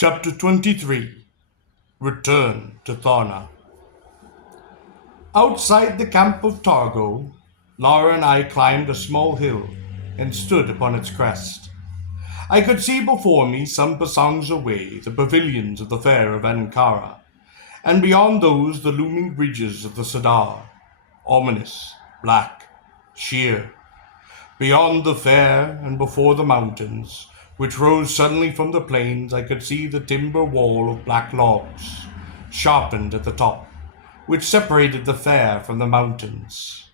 Chapter 23. Return to Tharna. Outside the camp of Targo, Lara and I climbed a small hill and stood upon its crest. I could see before me, some pasangs away, the pavilions of the fair of Ankara, and beyond those the looming ridges of the Sadar, ominous, black, sheer. Beyond the fair and before the mountains, which rose suddenly from the plains, I could see the timber wall of black logs, sharpened at the top, which separated the fair from the mountains.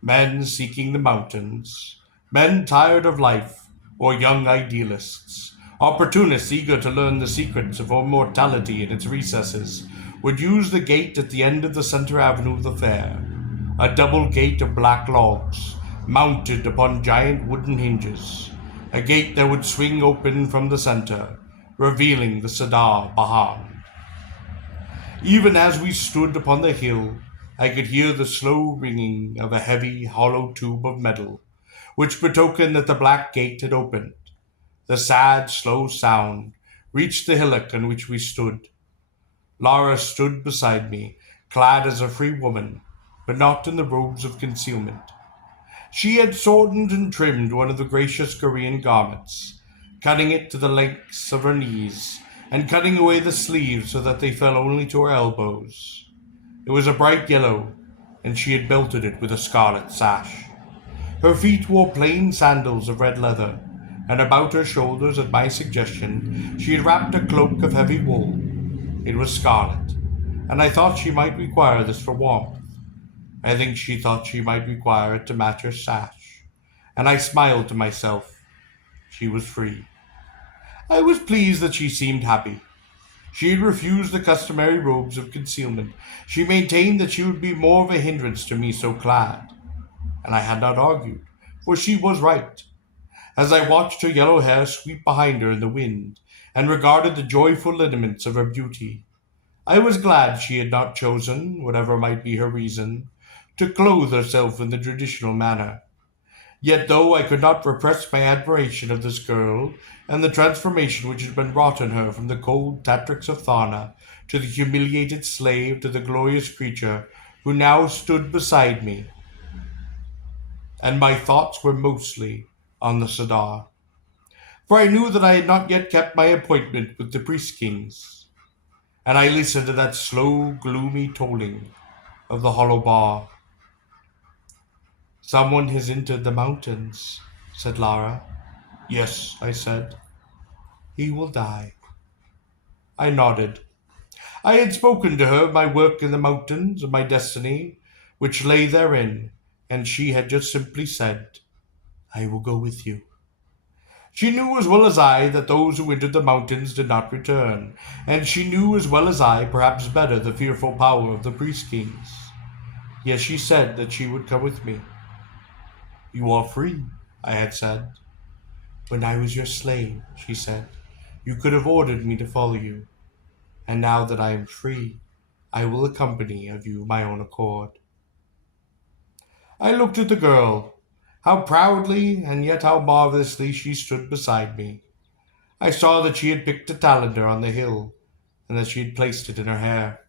Men seeking the mountains, men tired of life, or young idealists, opportunists eager to learn the secrets of immortality in its recesses, would use the gate at the end of the center avenue of the fair, a double gate of black logs, mounted upon giant wooden hinges, a gate that would swing open from the center, revealing the Sadar behind. Even as we stood upon the hill, I could hear the slow ringing of a heavy, hollow tube of metal, which betokened that the black gate had opened. The sad, slow sound reached the hillock on which we stood. Lara stood beside me, clad as a free woman, but not in the robes of concealment. She had shortened and trimmed one of the gracious Korean garments, cutting it to the lengths of her knees, and cutting away the sleeves so that they fell only to her elbows. It was a bright yellow, and she had belted it with a scarlet sash. Her feet wore plain sandals of red leather, and about her shoulders, at my suggestion, she had wrapped a cloak of heavy wool. It was scarlet, and I thought she might require this for warmth. I think she thought she might require it to match her sash, and I smiled to myself. She was free. I was pleased that she seemed happy. She had refused the customary robes of concealment. She maintained that she would be more of a hindrance to me so clad, and I had not argued, for she was right. As I watched her yellow hair sweep behind her in the wind, and regarded the joyful lineaments of her beauty, I was glad she had not chosen, whatever might be her reason, to clothe herself in the traditional manner. Yet though I could not repress my admiration of this girl, and the transformation which had been wrought in her from the cold Tatrix of Tharna to the humiliated slave to the glorious creature who now stood beside me, and my thoughts were mostly on the Sadar. For I knew that I had not yet kept my appointment with the priest-kings, and I listened to that slow, gloomy tolling of the hollow bar. "Someone has entered the mountains," said Lara. "Yes," I said. "He will die." I nodded. I had spoken to her of my work in the mountains, of my destiny, which lay therein, and she had just simply said, "I will go with you." She knew as well as I that those who entered the mountains did not return, and she knew as well as I, perhaps better, the fearful power of the priest-kings. Yet she said that she would come with me. "You are free," I had said. "When I was your slave," she said, "you could have ordered me to follow you. And now that I am free, I will accompany you of my own accord." I looked at the girl. How proudly and yet how marvelously she stood beside me. I saw that she had picked a talander on the hill, and that she had placed it in her hair.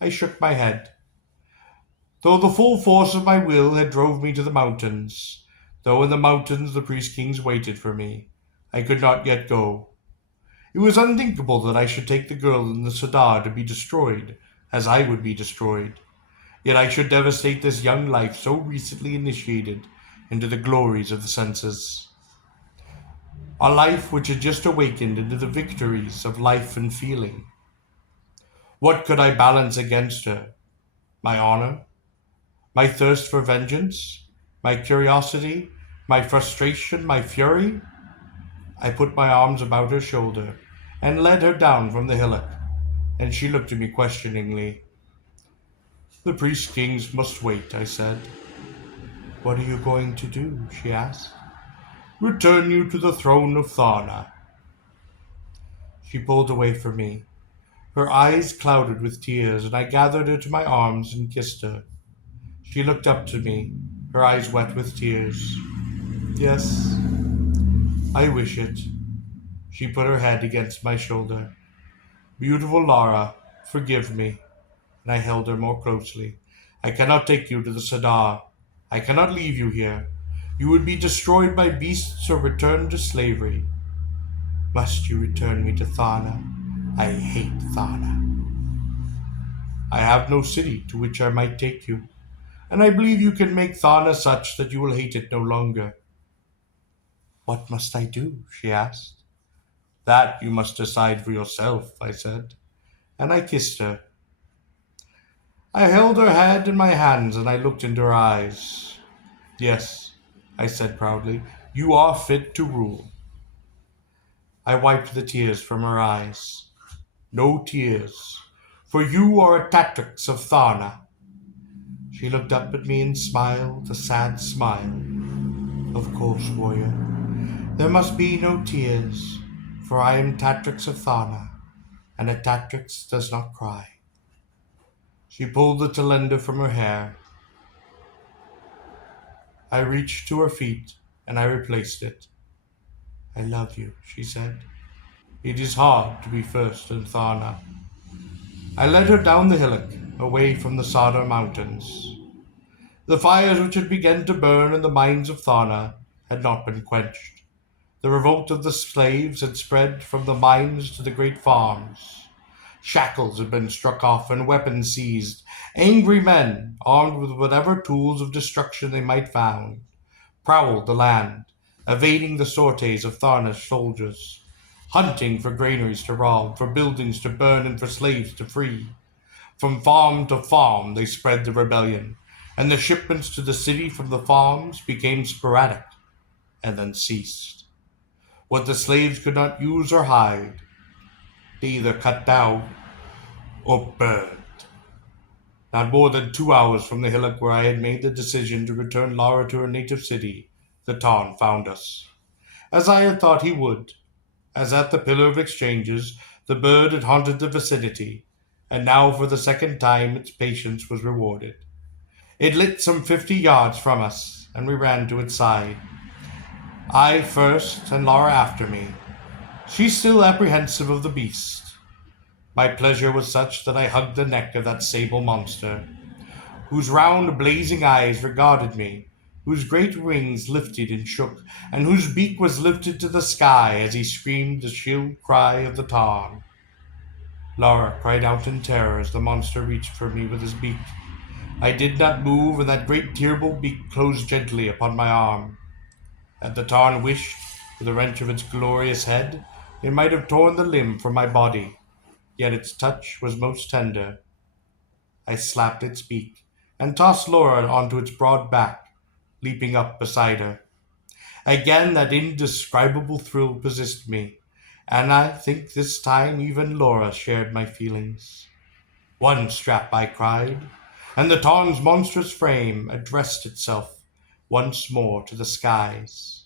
I shook my head. Though the full force of my will had drove me to the mountains, though in the mountains the priest-kings waited for me, I could not yet go. It was unthinkable that I should take the girl in the Sadar to be destroyed, as I would be destroyed. Yet I should devastate this young life so recently initiated into the glories of the senses. A life which had just awakened into the victories of life and feeling. What could I balance against her? My honor? My thirst for vengeance? My curiosity? My frustration? My fury? I put my arms about her shoulder and led her down from the hillock, and she looked at me questioningly. "The priest-kings must wait," I said. "What are you going to do?" she asked. "Return you to the throne of Tharna." She pulled away from me. Her eyes clouded with tears, and I gathered her to my arms and kissed her. She looked up to me, her eyes wet with tears. "Yes, I wish it," She put her head against my shoulder. Beautiful Lara, forgive me. And I held her more closely. I cannot take you to the Sadar. I cannot leave you here. You would be destroyed by beasts or returned to slavery. Must you return me to Tharna? I hate Tharna. I have no city to which I might take you, and I believe you can make Tharna such that you will hate it no longer. What must I do? She asked. That you must decide for yourself, I said, and I kissed her. I held her head in my hands and I looked into her eyes. Yes, I said proudly, you are fit to rule. I wiped the tears from her eyes. No tears, for you are a Tatrix of Tharna. She looked up at me and smiled a sad smile. Of course, warrior, there must be no tears, for I am Tatrix of Tharna, and a Tatrix does not cry. She pulled the Talenda from her hair. I reached to her feet, and I replaced it. I love you, she said. It is hard to be first in Tharna. I led her down the hillock, away from the Sadar Mountains. The fires which had begun to burn in the mines of Tharna had not been quenched. The revolt of the slaves had spread from the mines to the great farms. Shackles had been struck off and weapons seized. Angry men, armed with whatever tools of destruction they might find, prowled the land, evading the sorties of Tharna's soldiers, hunting for granaries to rob, for buildings to burn, and for slaves to free. From farm to farm they spread the rebellion, and the shipments to the city from the farms became sporadic and then ceased. What the slaves could not use or hide, they either cut down or burned. Not more than 2 hours from the hillock where I had made the decision to return Lara to her native city, the Tarn found us. As I had thought he would, as at the Pillar of Exchanges, the bird had haunted the vicinity, and now for the second time its patience was rewarded. It lit some 50 yards from us, and we ran to its side. I first, and Lara after me. She still apprehensive of the beast. My pleasure was such that I hugged the neck of that sable monster, whose round blazing eyes regarded me, whose great wings lifted and shook, and whose beak was lifted to the sky as he screamed the shrill cry of the Tarn. Lara cried out in terror as the monster reached for me with his beak. I did not move, and that great terrible beak closed gently upon my arm. Had the Tarn wished, with a wrench of its glorious head, it might have torn the limb from my body, yet its touch was most tender. I slapped its beak, and tossed Laura onto its broad back, leaping up beside her. Again that indescribable thrill possessed me, and I think this time even Laura shared my feelings. One strap, I cried, and the Tarn's monstrous frame addressed itself once more to the skies.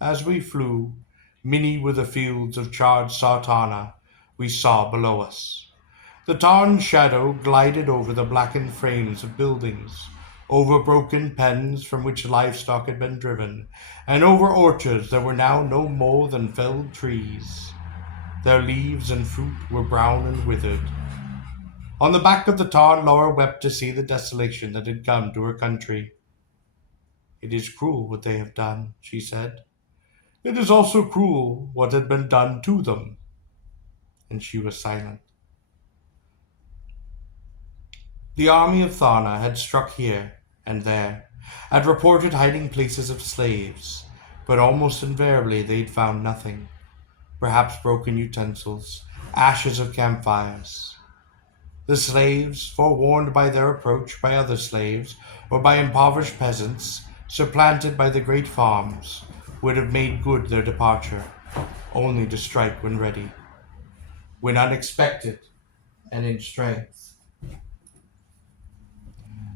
As we flew, many were the fields of charred Sartana we saw below us. The Tarn shadow glided over the blackened frames of buildings, over broken pens from which livestock had been driven, and over orchards that were now no more than felled trees. Their leaves and fruit were brown and withered. On the back of the Tarn, Laura wept to see the desolation that had come to her country. It is cruel what they have done, she said. It is also cruel what had been done to them. And she was silent. The army of Tharna had struck here and there, had reported hiding places of slaves, but almost invariably they had found nothing. Perhaps broken utensils, ashes of campfires. The slaves, forewarned by their approach by other slaves, or by impoverished peasants, supplanted by the great farms, would have made good their departure, only to strike when ready, when unexpected and in strength.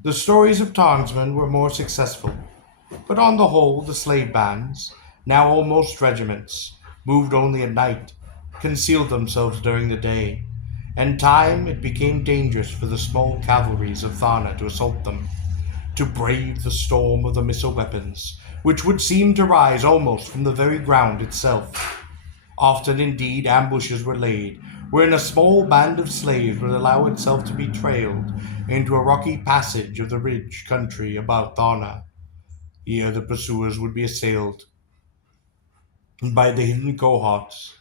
The stories of townsmen were more successful, but on the whole the slave bands, now almost regiments, moved only at night, concealed themselves during the day. In time it became dangerous for the small cavalries of Tharna to assault them, to brave the storm of the missile weapons, which would seem to rise almost from the very ground itself. Often, indeed, ambushes were laid, wherein a small band of slaves would allow itself to be trailed into a rocky passage of the ridge country about Tharna. Here the pursuers would be assailed by the hidden cohorts.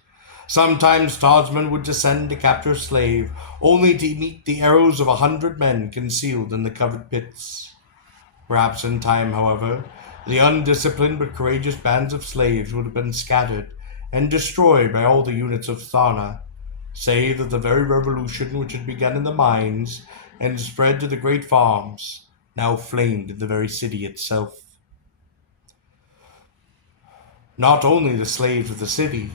Sometimes Tarsman would descend to capture a slave, only to meet the arrows of 100 men concealed in the covered pits. Perhaps in time, however, the undisciplined but courageous bands of slaves would have been scattered and destroyed by all the units of Tharna, save that the very revolution which had begun in the mines and spread to the great farms now flamed in the very city itself. Not only the slaves of the city,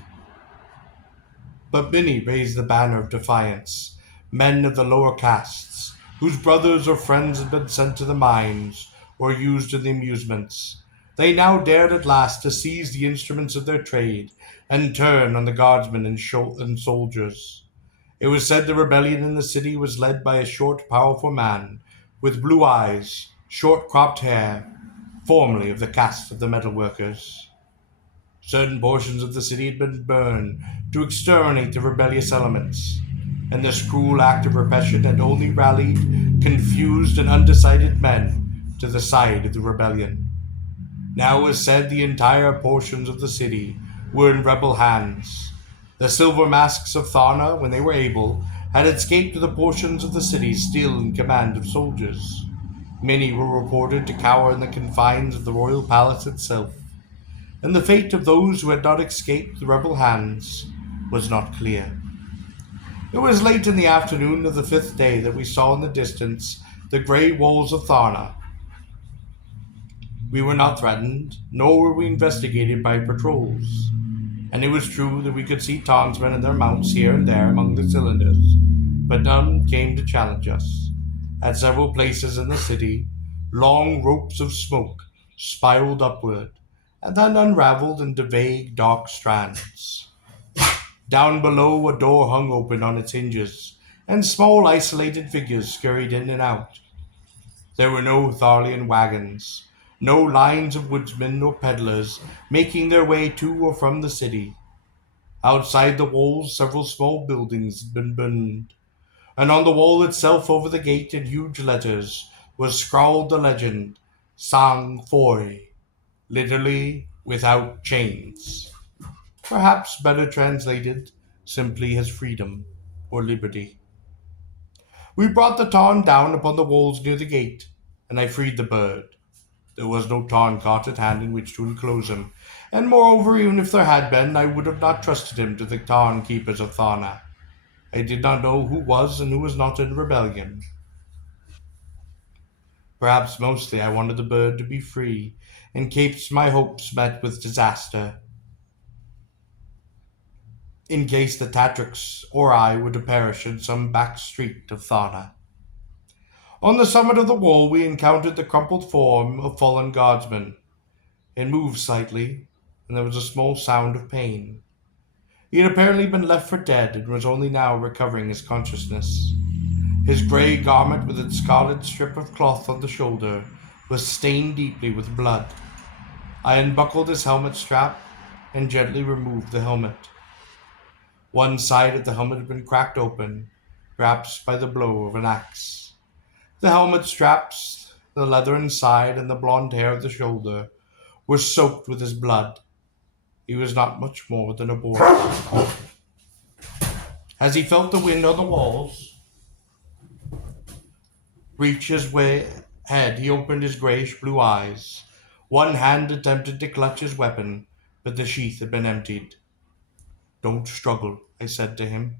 but many raised the banner of defiance, men of the lower castes, whose brothers or friends had been sent to the mines or used in the amusements. They now dared at last to seize the instruments of their trade and turn on the guardsmen and soldiers. It was said the rebellion in the city was led by a short, powerful man with blue eyes, short cropped hair, formerly of the caste of the metal workers. Certain portions of the city had been burned to exterminate the rebellious elements, and this cruel act of repression had only rallied confused and undecided men to the side of the rebellion. Now it was said the entire portions of the city were in rebel hands. The silver masks of Tharna, when they were able, had escaped to the portions of the city still in command of soldiers. Many were reported to cower in the confines of the royal palace itself, and the fate of those who had not escaped the rebel hands was not clear. It was late in the afternoon of the 5th day that we saw in the distance the grey walls of Tharna. We were not threatened, nor were we investigated by patrols, and it was true that we could see townsmen and their mounts here and there among the cylinders, but none came to challenge us. At several places in the city, long ropes of smoke spiraled upward, and then unraveled into vague, dark strands. Down below, a door hung open on its hinges, and small isolated figures scurried in and out. There were no Tharlian wagons, no lines of woodsmen or peddlers making their way to or from the city. Outside the walls, several small buildings had been burned, and on the wall itself over the gate in huge letters was scrawled the legend, Sang Foi, literally without chains. Perhaps better translated simply as freedom or liberty. We brought the tarn down upon the walls near the gate, and I freed the bird. There was no tarn cart at hand in which to enclose him, and moreover, even if there had been, I would have not trusted him to the tarn keepers of Tharna. I did not know who was and who was not in rebellion. Perhaps mostly I wanted the bird to be free, in case my hopes met with disaster, in case the Tatrix or I were to perish in some back street of Tharna. On the summit of the wall we encountered the crumpled form of fallen guardsman. It moved slightly, and there was a small sound of pain. He had apparently been left for dead and was only now recovering his consciousness. His grey garment with its scarlet strip of cloth on the shoulder was stained deeply with blood. I unbuckled his helmet strap and gently removed the helmet. One side of the helmet had been cracked open, perhaps by the blow of an axe. The helmet straps, the leather inside, and the blonde hair of the shoulder were soaked with his blood. He was not much more than a boy. As he felt the wind on the walls reach his head, he opened his grayish-blue eyes. One hand attempted to clutch his weapon, but the sheath had been emptied. "Don't struggle," I said to him,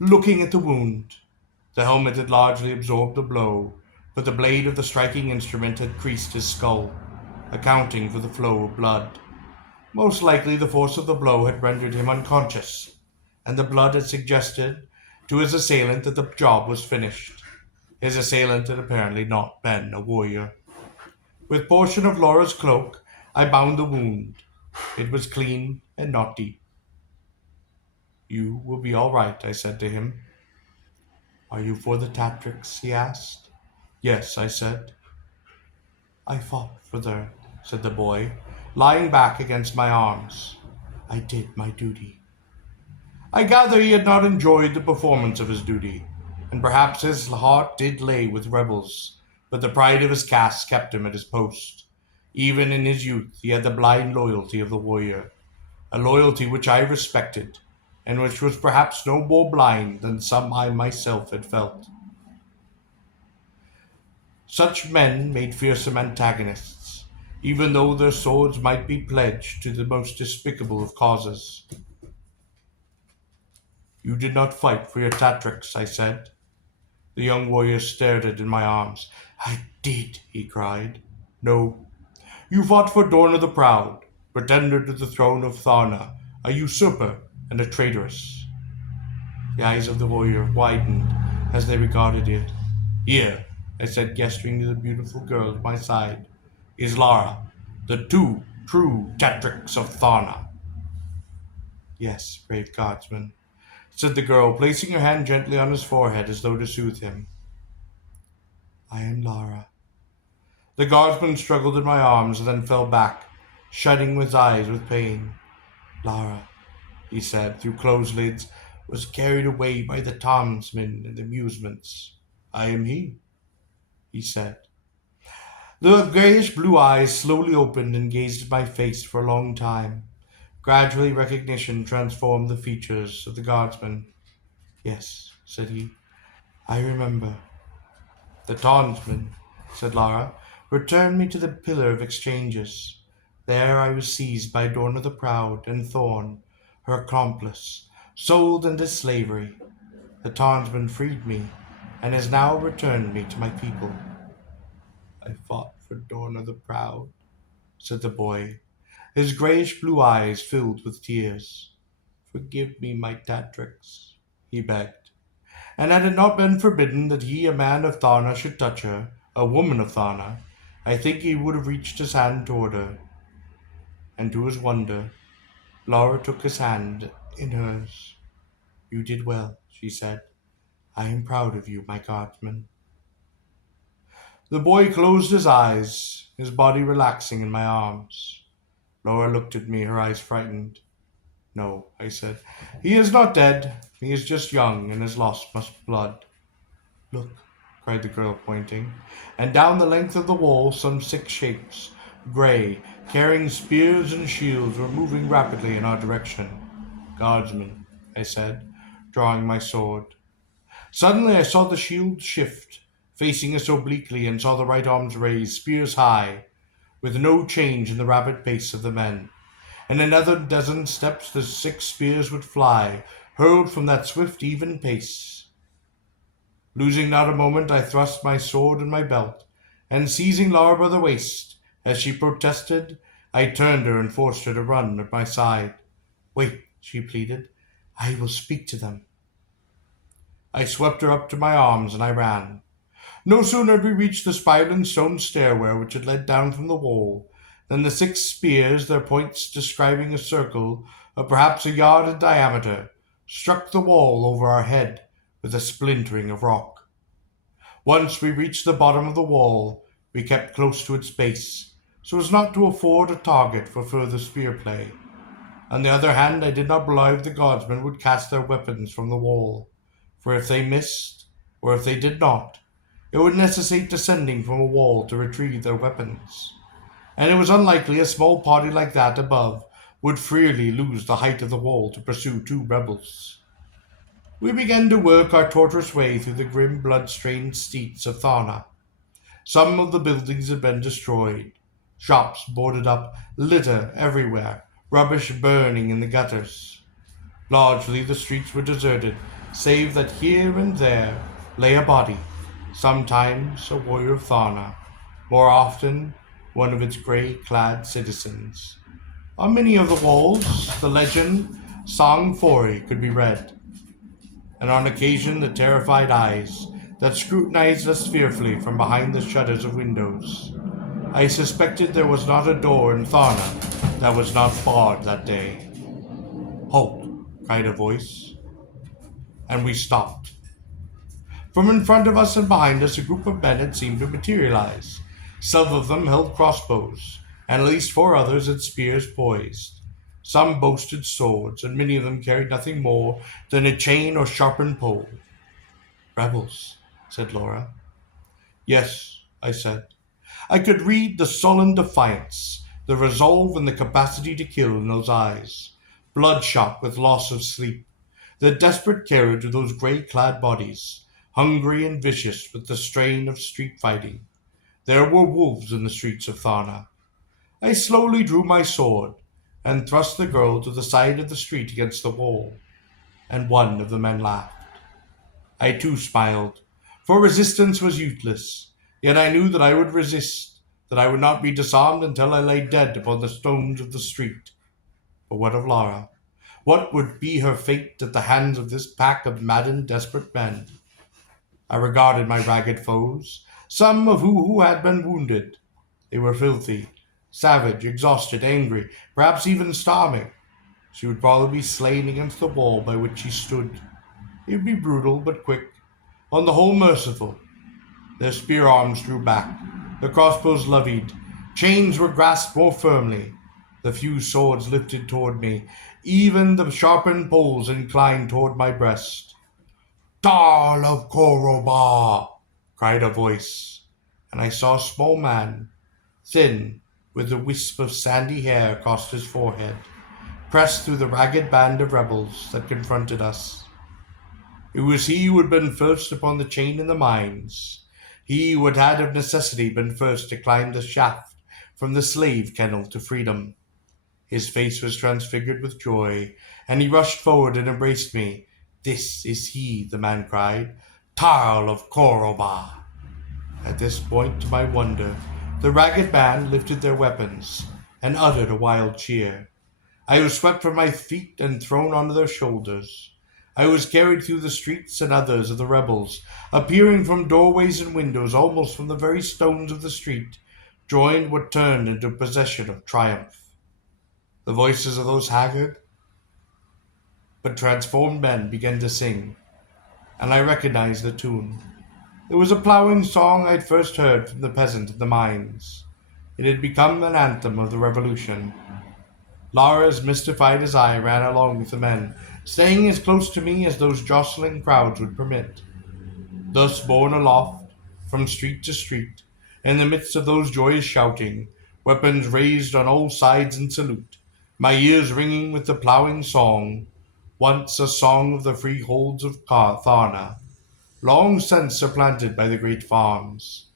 looking at the wound. The helmet had largely absorbed the blow, but the blade of the striking instrument had creased his skull, accounting for the flow of blood. Most likely the force of the blow had rendered him unconscious, and the blood had suggested to his assailant that the job was finished. His assailant had apparently not been a warrior. With portion of Laura's cloak, I bound the wound. It was clean and not deep. "You will be all right," I said to him. "Are you for the Tatrix?" he asked. "Yes," I said. "I fought for her," said the boy, lying back against my arms. "I did my duty." I gather he had not enjoyed the performance of his duty, and perhaps his heart did lay with rebels, but the pride of his caste kept him at his post. Even in his youth, he had the blind loyalty of the warrior, a loyalty which I respected, and which was perhaps no more blind than some I myself had felt. Such men made fearsome antagonists, even though their swords might be pledged to the most despicable of causes. You did not fight for your Tatrix, I said. The young warrior stared in my arms. I did, he cried. No, you fought for Dorna the Proud, pretender to the throne of Tharna, a usurper and a traitoress. The eyes of the warrior widened as they regarded it. Here, I said, gesturing to the beautiful girl at my side, is Lara, the true Tatrix of Tharna. Yes, brave guardsman, said the girl, placing her hand gently on his forehead as though to soothe him. I am Lara. The guardsman struggled in my arms and then fell back, shutting his eyes with pain. Lara, he said, through closed lids, was carried away by the townsmen and amusements. I am he said. The grayish blue eyes slowly opened and gazed at my face for a long time. Gradually recognition transformed the features of the guardsman. Yes, said he, I remember. The townsman, said Lara, returned me to the pillar of exchanges. There I was seized by Dorna the Proud and Thorn, her accomplice, sold into slavery. The townsman freed me, and has now returned me to my people. I fought for Dorna the Proud, said the boy, his grayish blue eyes filled with tears. Forgive me, my Tatrix, he begged. And had it not been forbidden that he, a man of Tharna, should touch her, a woman of Tharna, I think he would have reached his hand toward her. And to his wonder, Laura took his hand in hers. You did well, she said. I am proud of you, my guardsman. The boy closed his eyes, his body relaxing in my arms. Laura looked at me, her eyes frightened. No, I said. He is not dead. He is just young and has lost much blood. Look, cried the girl, pointing, and down the length of the wall some 6 shapes, grey, carrying spears and shields, were moving rapidly in our direction. Guardsmen, I said, drawing my sword. Suddenly I saw the shield shift, facing us obliquely, and saw the right arms raised, spears high, with no change in the rapid pace of the men. In another dozen steps the 6 spears would fly, hurled from that swift, even pace. Losing not a moment, I thrust my sword in my belt, and seizing Laura by the waist, as she protested, I turned her and forced her to run at my side. Wait, she pleaded. I will speak to them. I swept her up to my arms, and I ran. No sooner had we reached the spiraling stone stairway which had led down from the wall, than the 6 spears, their points describing a circle of perhaps a yard in diameter, struck the wall over our head with a splintering of rock. Once we reached the bottom of the wall, we kept close to its base, so as not to afford a target for further spear play. On the other hand, I did not believe the guardsmen would cast their weapons from the wall, for if they missed, or if they did not, it would necessitate descending from a wall to retrieve their weapons, and it was unlikely a small party like that above would freely lose the height of the wall to pursue 2 rebels. We began to work our tortuous way through the grim blood-stained streets of Tharna. Some of the buildings had been destroyed, shops boarded up, litter everywhere, rubbish burning in the gutters. Largely the streets were deserted, save that here and there lay a body, sometimes a warrior of Tharna, more often one of its grey-clad citizens. On many of the walls, the legend Sang Fori could be read, and on occasion the terrified eyes that scrutinized us fearfully from behind the shutters of windows. I suspected there was not a door in Tharna that was not barred that day. Halt, cried a voice, and we stopped. From in front of us and behind us, a group of men had seemed to materialize. Some of them held crossbows, and at least 4 others had spears poised. Some boasted swords, and many of them carried nothing more than a chain or sharpened pole. Rebels, said Laura. Yes, I said. I could read the sullen defiance, the resolve and the capacity to kill in those eyes, bloodshot with loss of sleep, the desperate carriage of those grey-clad bodies, hungry and vicious with the strain of street fighting. There were wolves in the streets of Tharna. I slowly drew my sword and thrust the girl to the side of the street against the wall, and one of the men laughed. I too smiled, for resistance was useless, yet I knew that I would resist, that I would not be disarmed until I lay dead upon the stones of the street. But what of Lara? What would be her fate at the hands of this pack of maddened, desperate men? I regarded my ragged foes, some of who had been wounded. They were filthy, savage, exhausted, angry, perhaps even starving. She would probably be slain against the wall by which she stood. It would be brutal, but quick, on the whole merciful. Their spear arms drew back, the crossbows levied, chains were grasped more firmly, the few swords lifted toward me, even the sharpened poles inclined toward my breast. Outlaw of Gor, cried a voice, and I saw a small man, thin, with a wisp of sandy hair across his forehead, pressed through the ragged band of rebels that confronted us. It was he who had been first upon the chain in the mines, he who had of necessity been first to climb the shaft from the slave kennel to freedom. His face was transfigured with joy, and he rushed forward and embraced me. This is he, the man cried, Tarl of Koroba. At this point, to my wonder, the ragged band lifted their weapons and uttered a wild cheer. I was swept from my feet and thrown onto their shoulders. I was carried through the streets, and others of the rebels, appearing from doorways and windows, almost from the very stones of the street, joined what turned into a procession of triumph. The voices of those haggard but transformed men began to sing, and I recognized the tune. It was a ploughing song I had first heard from the peasant in the mines. It had become an anthem of the revolution. Lara, as mystified as I, ran along with the men, staying as close to me as those jostling crowds would permit. Thus borne aloft, from street to street, in the midst of those joyous shouting, weapons raised on all sides in salute, my ears ringing with the ploughing song, once a song of the freeholds of Tharna, long since supplanted by the great farms.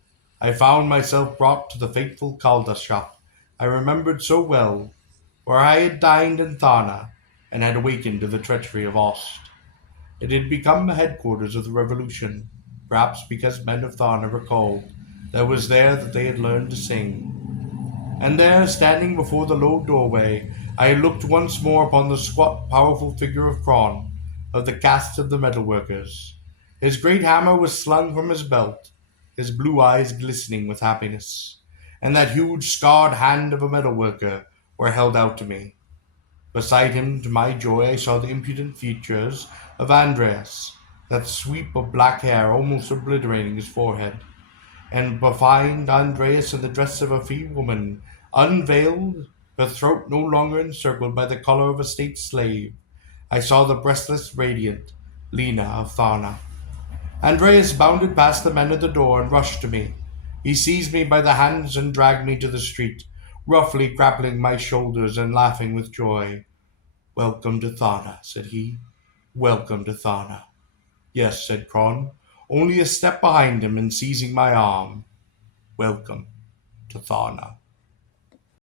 I found myself brought to the fateful Calda shop I remembered so well, where I had dined in Tharna and had awakened to the treachery of Ost. It had become the headquarters of the revolution, perhaps because men of Tharna recalled that it was there that they had learned to sing. And there, standing before the low doorway, I looked once more upon the squat, powerful figure of Kron, of the caste of the metalworkers. His great hammer was slung from his belt, his blue eyes glistening with happiness, and that huge scarred hand of a metalworker were held out to me. Beside him, to my joy, I saw the impudent features of Andreas, that sweep of black hair almost obliterating his forehead, and behind Andreas in the dress of a free woman, unveiled, her throat no longer encircled by the collar of a state slave, I saw the breastless, radiant Lena of Tharna. Andreas bounded past the men at the door and rushed to me. He seized me by the hands and dragged me to the street, roughly grappling my shoulders and laughing with joy. Welcome to Tharna, said he. Welcome to Tharna. Yes, said Kron, only a step behind him and seizing my arm. Welcome to Tharna.